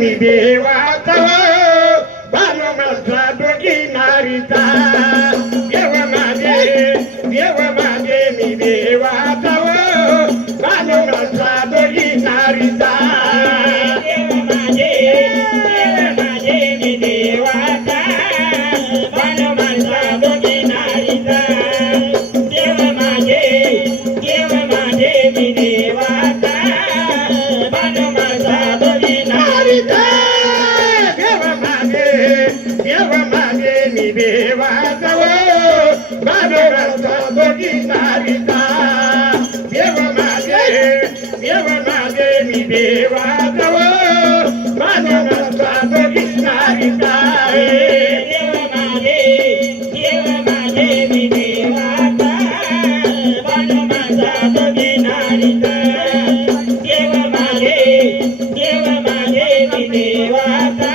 मी देवाचा बानो माझा दोघी नारीचा देव माझे मी देवाचा बानो माझा दोघी नारीचा देव माझे मी देवाचा बानो माझा दोघी नारीचा देव माझे मी देवाचा बानो माझा दोघी नारीचा देव माझे मी देवाचा बानो माझा दोघी नारीचा देव माझे मी देवाचा बानो माझा दोघी नारीचा देव माझे मी देवाचा बानो माझा दोघी नारीचा देव माझे मी देवाचा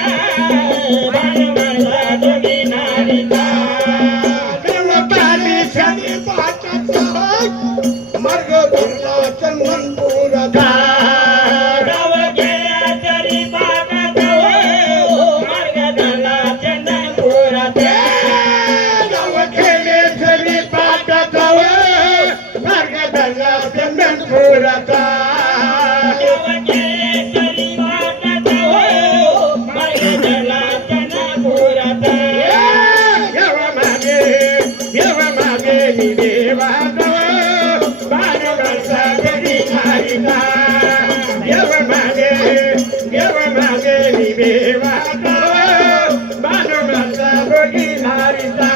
बानो माझा दोघी नारीचा देव पाणी शनी पाटाचा मार्ग भरला चंदनपुराचा गाव गेल्या तरी पाटाचा मार्ग झाला चंदनपुराचा गाव गेले तरी पाटाचा मार्ग झाला चंदनपुराचा गाव गेले तरी पाटाचा मार्ग झाला चंदनपुराचा देव माझे मी देवाचा बानो माझा दोघी नारीचा देव माझे मी देवाचा बानो माझा दोघी नारीचा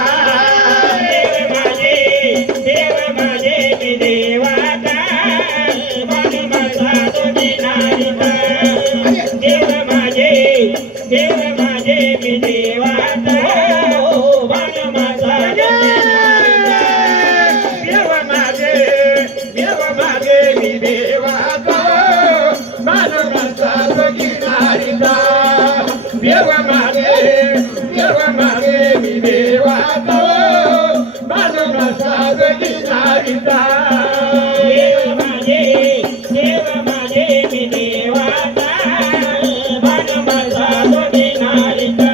देव माझे मी देवाचा बानो माझा दोघी नारीचा देव माझे मी देवाचा बानो माझा दोघी नारीचा देव माझे मी देवाचा बानो माझा दोघी नारीचा देव माझे मी देवाचा बानो माझा दोघी नारीचा देव माझे मी देवाचा बानो माझा दोघी नारीचा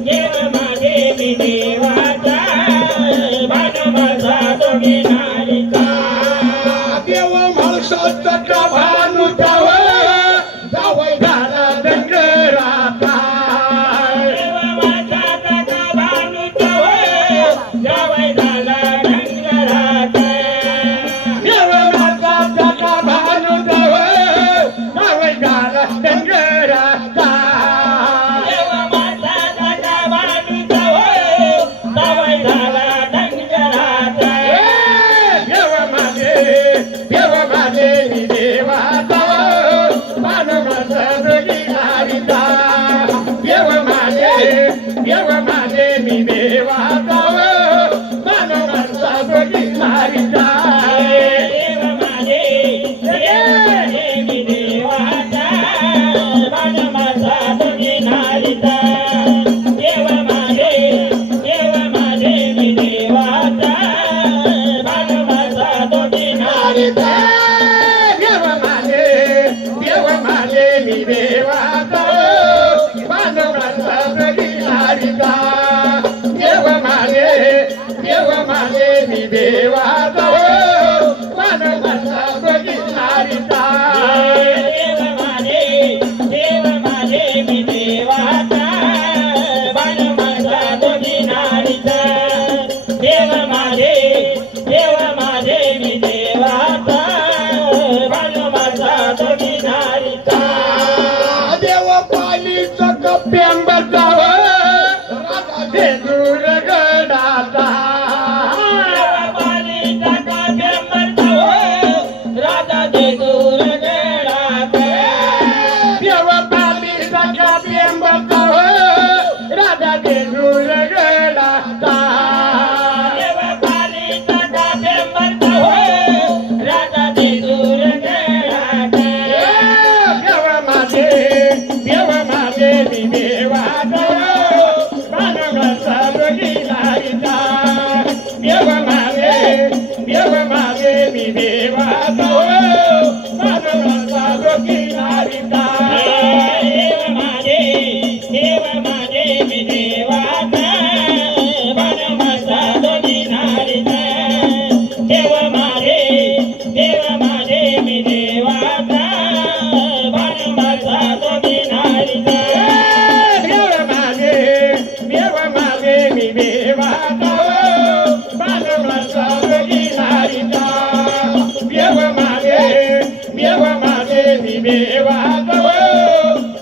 देव माझे मी देवाचा बानो माझा दोघी नारीचा देव माणसाचा का भानू जावई झाला डंगराचा देव माणसाचा का भानू जावई झाला डंगराचा देव माणसाचा का भानू जावई झाला डंगराचा देव माणसाचा का भानू जावई झाला डंगराचा देव माझे मी देवाचा बानो माझा दोघी नारीचा देव माझे मी देवाचा बानो माझा दोघी नारीचा देव माझे मी देवाचा बानो माझा दोघी नारीचा देव माझे मी देवाचा बानो माझा दोघी नारीचा देव माझे मी देवाचा बानो माझा दोघी नारीचा देव माझे मी देवाचा बानो माझा दोघी नारीचा देव माझे मी देवाचा बानो माझा दोघी नारीचा देव माझे मी देवाचा बानो माझा दोघी नारीचा देव पालीचा कप्प्यांबर जाव राजा दूर गडाचा देव पालीचा कप्प्यांबर जाव राजा दूर गडाचा देव पालीचा कप्प्यांबर जाव राजा दूर गडाचा देव पालीचा कप्प्यांबर जाव राजा दूर गडाचा देव माझे मी देवाचा बानो माझा दोघी नारीचा देव माझे मी देवाचा बानो माझा दोघी नारिता देव माझे मी देवाचा बनवाचा दोघी नारीचा देव माझे मी देवाचा बनवाचा दोघी नारीचा देव माझे मी देवाचा बनवाचा दोघी नारिता देव माझे मी देवाचा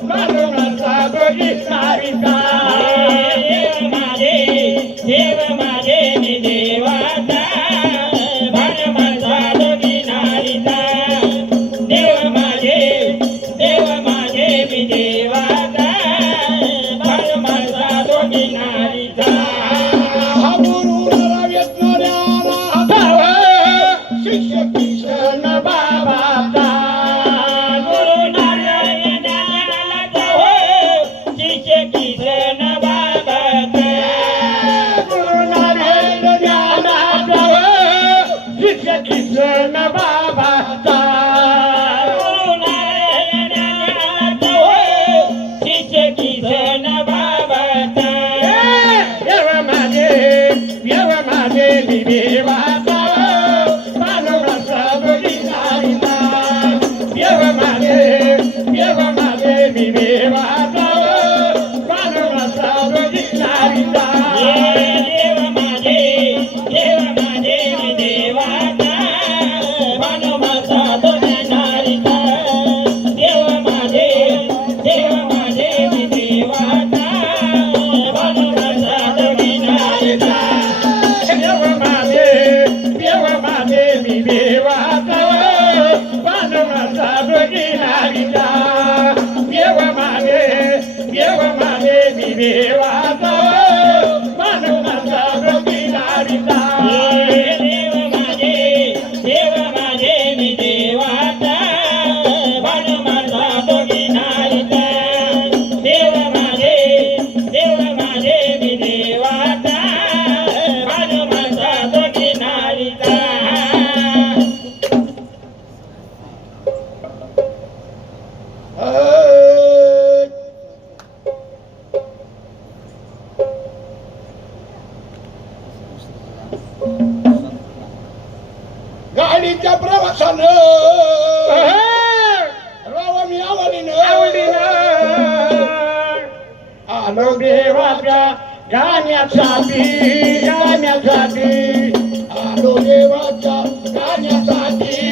बनवाचा दोघी नारिता देव माझे मी देवाचा बनवाचा दोघी नारीचा देव माझे मी देवाचा बनवाचा दोघी नारीचा शिष्य किशन बाबाचा गुरु नारायणाला जाओ शिष्य किशन बाबाचा गुरु नारायण ज्ञानाचा शिष्य किशन बाबाचा गुरु नारायणाला जाओ शिष्य किशन बाबाचा देव माझे मी देवाचा बनवाचा दोघी नारीचा देव माझे मी देवाचा बनवाचा दोघी नारीचा देव माझे मी देवाचा बनवाचा दोघी नारीचा देव माझे मी देवाचा बनवाचा दोघी नारीचा देव माझे मी देवाचा बनवाचा दोघी नारीचा देव माझे मी देवाचा बनवाचा दोघी नारीचा देव माझे मी देवाचा बनवाचा दोघी नारीचा देव माझे मी देवाचा बनवाचा दोघी नारीचा गाडीच्या प्रवासानं रावण आवडीनं आलो देवाच्या गाण्यासाठी आलो देवाच्या गाण्यासाठी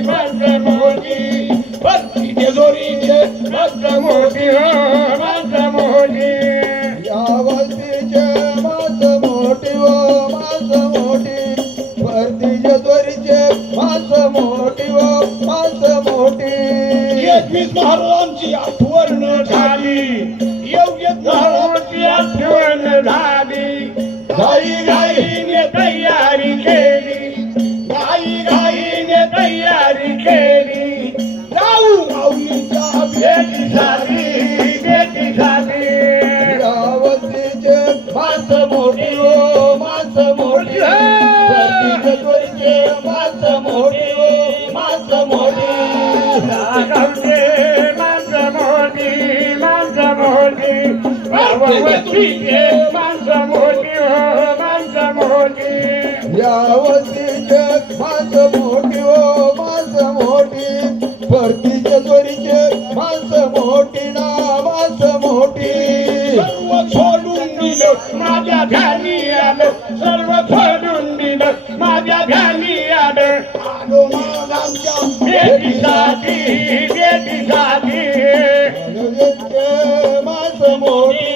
भक्त मोठी भक्ती जोरीचे भक्त मोठी या वस्तीचे मास मोठी व मास मोठी भरतीचे दोरीचे मास मोठी व मास मोठी 21 महाराजांची आठवण झाली योग्य महाराजांची आठवण झाली घाईने तयारी केली जाऊ माऊलीच्या भेटीसाठी या वस्तीचे मास मोठी व मास मोठी भरतीचे दोरीचे मास मोठी व मास मोठी गावचे माणसं मोठी वस्तीचे माणसं मोठी या वस्तीचे मास मोठी व मास मोठी भरतीच्या जोरीचे मास मोठी ना मास मोठी सर्व सोडून दिलं माझ्या ध्यानी आलं सर्व सोडून दिलं माझ्या ध्यानी आलं आलो महाराजांच्या भेटीसाठी मास मोठी